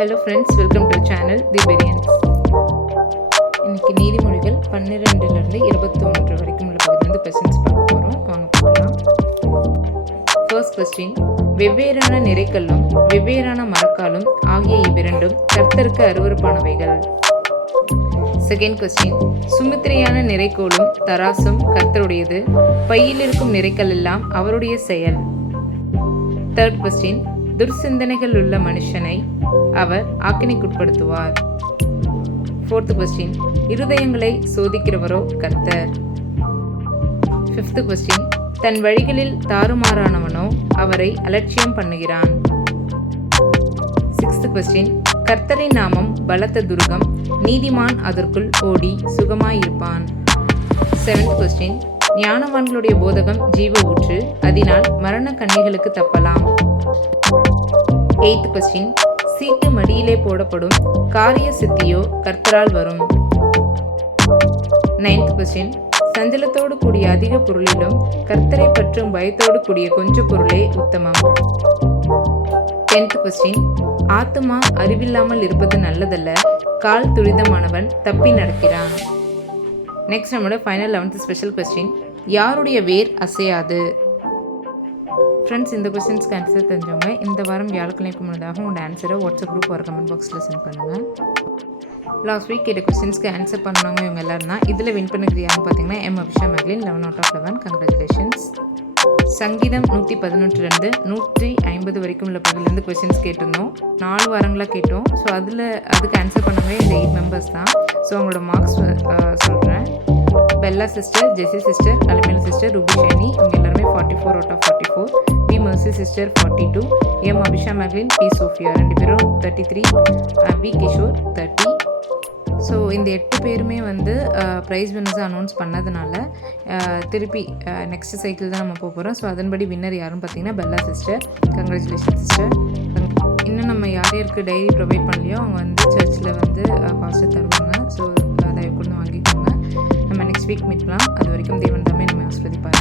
Hello friends welcome to channel the Bereans இன்னைக்கு நீதிமொழிகள் பன்னிரெண்டுலேருந்து இருபத்தி ஒன்று வரைக்கும் உள்ள பகுதியிலேருந்து கொஸ்டின்ஸ் பார்க்க போகிறோம் வாங்க பார்க்கலாம். ஃபர்ஸ்ட் கொஸ்டின் வெவ்வேறான நிறைக்கல்லும் வெவ்வேறான மரக்காலும் ஆகிய இவ்விரண்டும் கர்த்தருக்கு அருவருப்பானவைகள். செகண்ட் கொஸ்டின் சுமித்திரையான நிறைக்கோளும் தராசும் கர்த்தருடையது. பையில் இருக்கும் நிறைக்கல் எல்லாம் அவருடைய செயல். தேர்ட் கொஸ்டின் துர்சிந்தனைகள் உள்ள மனுஷனை அவர் ஆக்கினைக்குட்படுத்துவார். ஃபோர்த்து கொஸ்டின் இருதயங்களை சோதிக்கிறவரோ கர்த்தர்? ஃபிஃப்த்து கொஸ்டின் தன் வழிகளில் தாறுமாறானவனோ அவரை அலட்சியம் பண்ணுகிறான். சிக்ஸ்த் கொஸ்டின் கர்த்தரின் நாமம் பலத்த துர்கம் நீதிமான் அதற்குள் ஓடி சுகமாயிருப்பான். செவன்த் கொஸ்டின் ஞானவான்களுடைய போதகம் ஜீவ ஊற்று அதனால் மரண கண்ணிகளுக்கு தப்பலாம். எய்த் கொஸ்டின் சீட்டு மடியிலே போடப்படும் காரிய சித்தியோ கர்த்தரால் வரும். நைன்த் கொஸ்டின் சஞ்சலத்தோடு கூடிய அதிக பொருளிலும் கர்த்தரை பற்றும் பயத்தோடு கூடிய கொஞ்ச பொருளே உத்தமம். டென்த் கொஸ்டின் ஆத்துமா அறிவில்லாமல் இருப்பது நல்லதல்ல கால் துரிதமானவன் தப்பி நடக்கிறான். நெக்ஸ்ட் நம்மளோட ஃபைனல் லெவன்த் ஸ்பெஷல் கொஸ்டின் யாருடைய வேர் அசையாது? ஃப்ரெண்ட்ஸ் இந்த கொஸ்டின்ஸ்க்கு ஆன்சர் தெரிஞ்சவங்க இந்த வாரம் வியாழக்கிழமைக்கு முன்னதாக உங்களோட ஆன்சரை வாட்ஸ்அப் குரூப் ஒரு கமெண்ட் பாக்ஸில் சென்ட் பண்ணுங்கள் லாஸ்ட் வீக் கேட்ட கொஸ்டின்ஸ்க்கு ஆன்சர் பண்ணவங்க இவங்க எல்லாரும் இதில் வின் பண்ணுறது யாருன்னு பார்த்தீங்கன்னா M Abisha Maclin eleven out of eleven congratulations சங்கீதம் நூற்றி பதினொன்றுலேருந்து நூற்றி ஐம்பது வரைக்கும் உள்ள பகுதியிலேருந்து கொஸ்டின்ஸ் கேட்டிருந்தோம். நாலு வாரங்களாக கேட்டோம். ஸோ அதில் அதுக்கு ஆன்சர் பண்ணவங்க இந்த எயிட் மெம்பர்ஸ் தான். ஸோ அவங்களோட மார்க்ஸ் சொல்கிறேன் Bella sister Jessie sister Alamel sister Ruby Shiny இவங்க எல்லாருமே forty four out of forty four P Mercy sister forty two M Abisha Maclin P Sophia ரெண்டு பேரும் thirty three V Kishore thirty so இந்த எட்டு பேருமே வந்து price வின்னர்ஸை announce பண்ணதுனால திருப்பி நெக்ஸ்ட் சைக்கிள் தான் நம்ம போக போகிறோம் ஸோ அதன்படி வின்னர் யாருன்னு பார்த்தீங்கன்னா பெல்லா சிஸ்டர் கங்க்ராச்சுலேஷன் சிஸ்டர் இன்னும் நம்ம யார் யாருக்கு டைரி ப்ரொவைட் பண்ணலையோ அவங்க வந்து சர்ச்சில் வந்து பாஸ்டர் தருவாங்க. வீக் மீட் பண்ணலாம் அது வரைக்கும் தேவன் தாமே நம்ம ஆஸ்வதிப்பார்